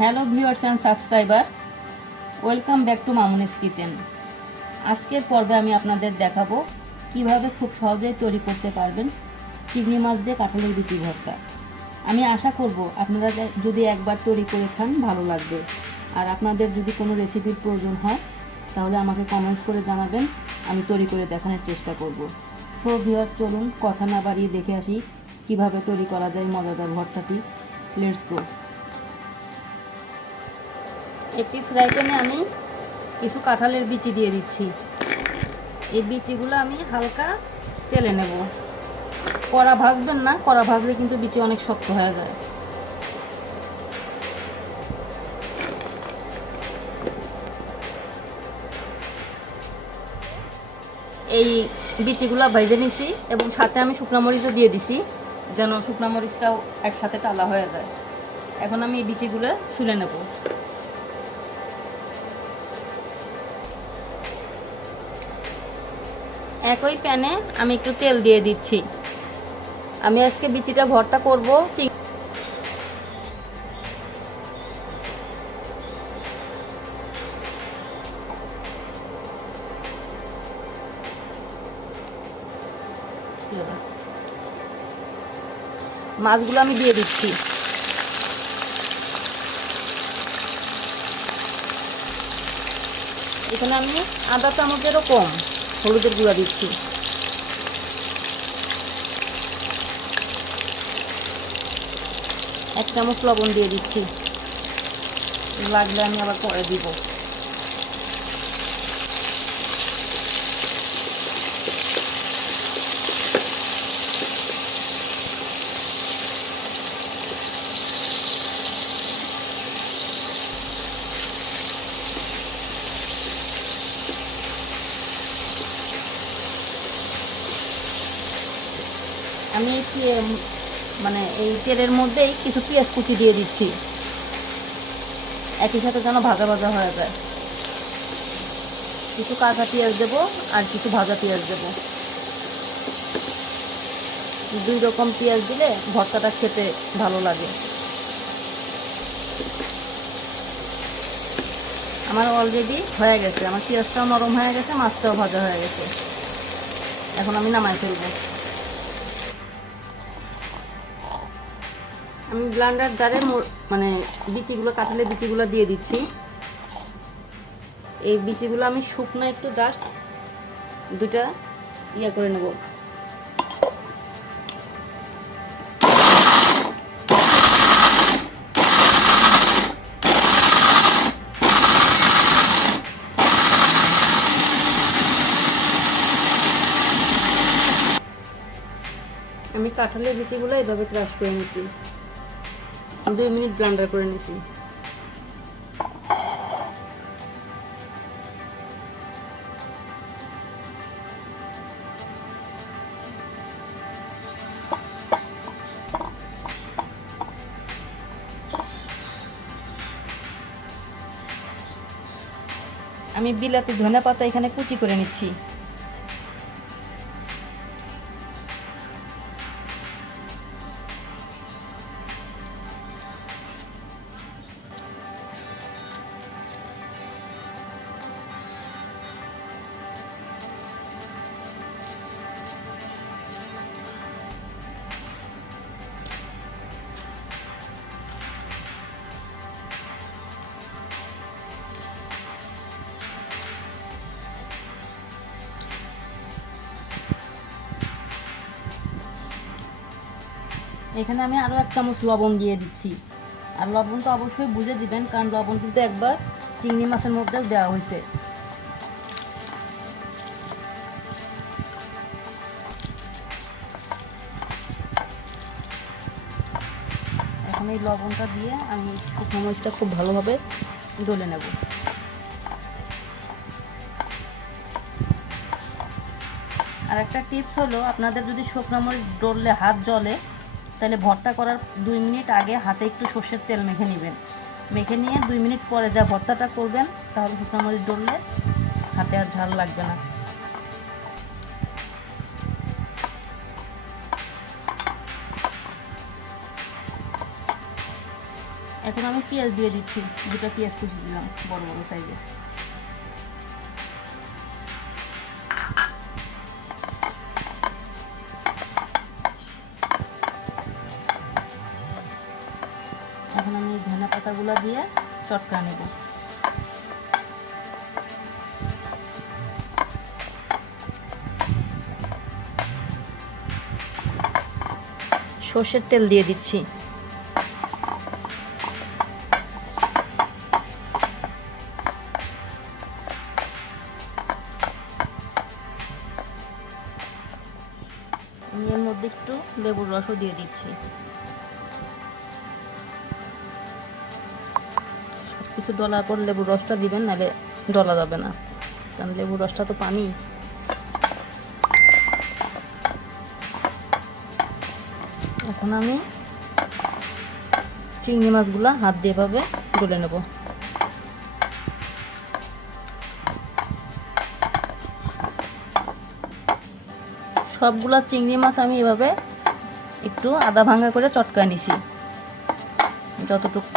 Hello viewers and subscriber, welcome back to Mamoni's kitchen. আজকের পর্বে আমি আপনাদের দেখাবো কিভাবে খুব সহজেই তৈরি করতে পারবেন চিংড়ি মাছ দিয়ে কাঁঠালের বিচি ভর্তা। আমি আশা করব আপনারা যদি একবার তৈরি করে খান ভালো লাগবে। আর আপনাদের যদি কোনো রেসিপির প্রয়োজন হয় তাহলে আমাকে কমেন্টস করে জানাবেন, আমি তৈরি করে দেখানোর চেষ্টা করব। সো ভিউয়ার, চলুন কথা না বাড়িয়ে দেখে আসি কিভাবে তৈরি করা যায় মজাদার ভর্তাটি। Let's go. একটি ফ্রাই প্যানে আমি কিছু কাঁঠালের বিচি দিয়ে দিচ্ছি। এই বিচিগুলো আমি হালকা তেলে নেব। কড়া ভাজবেন না, কড়া ভাজলে কিন্তু বিচি অনেক শক্ত হয়ে যায়। এই বিচিগুলো ভেজে নিচ্ছি এবং সাথে আমি শুকনো মরিচও দিয়ে দিছি, যেন শুকনো মরিচটাও একসাথে টালা হয়ে যায়। এখন আমি এই বিচিগুলো ছুলে নেব। একই প্যানে আমি একটু তেল দিয়ে দিচ্ছি। আমি আজকে বিচিটা ভর্তা করব মাছগুলো আমি দিয়ে দিচ্ছি। এখানে আমি আধা চামচেরও কম হলুদের গুঁড়া দিচ্ছি। এক চামচ লবণ দিয়ে দিচ্ছি, লাগলে আমি আবার পরে দিব। আমি এই তেলের মধ্যেই কিছু পেঁয়াজ কুচি দিয়ে দিচ্ছি, একই সাথে যেন ভাজা ভাজা হয়ে যায়। কিছু কাঁচা পেঁয়াজ দেবো আর কিছু ভাজা পেঁয়াজ দেবো। দুই রকম পেঁয়াজ দিলে ভর্তাটা খেতে ভালো লাগে। আমার অলরেডি হয়ে গেছে, আমার পেঁয়াজটাও নরম হয়ে গেছে, মাছটাও ভাজা হয়ে গেছে। এখন আমি নামাই ফেলবো। আমি ব্লেন্ডার জারে বিচিগুলো, কাঁঠালের বিচিগুলো দিয়ে দিচ্ছি। এই বিচিগুলো আমি শুকনো একটু জাস্ট দুটা করে নেব। আমি কাঁঠালের বিচিগুলো এইভাবে ক্রাশ করে নিছি, 2 মিনিট ব্লেন্ডার করে নিছি। আমি বিলাতি ধনে পাতা এখানে কুচি করে নিচ্ছি। এখানে আমি আরও 1 চামচ লবণ দিয়ে দিচ্ছি। আর লবণটা অবশ্যই বুঝে দিবেন, কারণ লবণ কিন্তু একবার চিংড়ি মাছের মধ্যে দেওয়া হয়েছে। এখন এই লবণটা দিয়ে আমি শুকনো মরিচটা খুব ভালোভাবে ডলে নেব। আর একটা টিপস হলো, আপনাদের যদি শুকনো মরিচ ডললে হাত জ্বলে, তাহলে ভর্তা করার 2 মিনিট আগে হাতে একটু সর্ষের তেল মেখে নেবেন। মেখে নিয়ে 2 মিনিট পরে যা ভর্তাটা করবেন, তাহলে শুকনো মরিচ ডললে হাতে আর ঝাল লাগবে না। এখন আমি পেঁয়াজ দিয়ে দিচ্ছি, 2টা পেঁয়াজ কুচি দিলাম বড় বড় সাইজের। এখন আমি ধনে পাতাগুলো দিয়ে চটকা নেব। সর্ষের তেল দিয়ে দিচ্ছি। আমি এর মধ্যে একটু লেবুর রসও দিয়ে দিচ্ছি। কিছু ডলার পর লেবুর রসটা দিবেন, নাহলে ডলা যাবে না, কারণ লেবুর রসটা তো পানি। এখন আমি চিংড়ি মাছগুলো হাত দিয়ে এভাবে ডলে নেব। সবগুলা চিংড়ি মাছ আমি এভাবে একটু আধা ভাঙা করে চটকায় নিছি, যতটুকু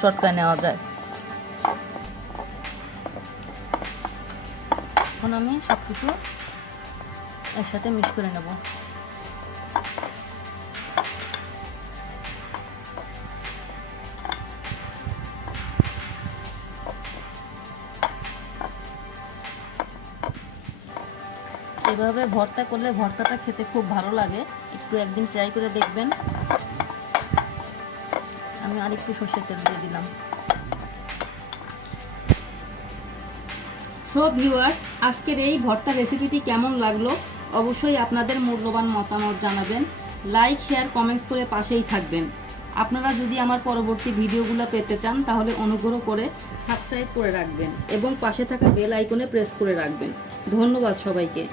চটকায় নেওয়া যায়। এখন আমি সব কিছু একসাথে মিক্স করে নেব। এভাবে ভর্তা করলে ভর্তাটা খেতে খুব ভালো লাগে, একটু একদিন ট্রাই করে দেখবেন। আমি আর একটু সরষের তেল দিয়ে দিলাম। সো ভিউয়ার্স, আজকের এই ভর্তা রেসিপিটি কেমন লাগলো অবশ্যই আপনাদের মূল্যবান মতামত জানাবেন। লাইক, শেয়ার, কমেন্টস করে পাশেই থাকবেন। আপনারা যদি আমার পরবর্তী ভিডিওগুলো পেতে চান তাহলে অনুগ্রহ করে সাবস্ক্রাইব করে রাখবেন এবং পাশে থাকা বেল আইকনে প্রেস করে রাখবেন। ধন্যবাদ সবাইকে।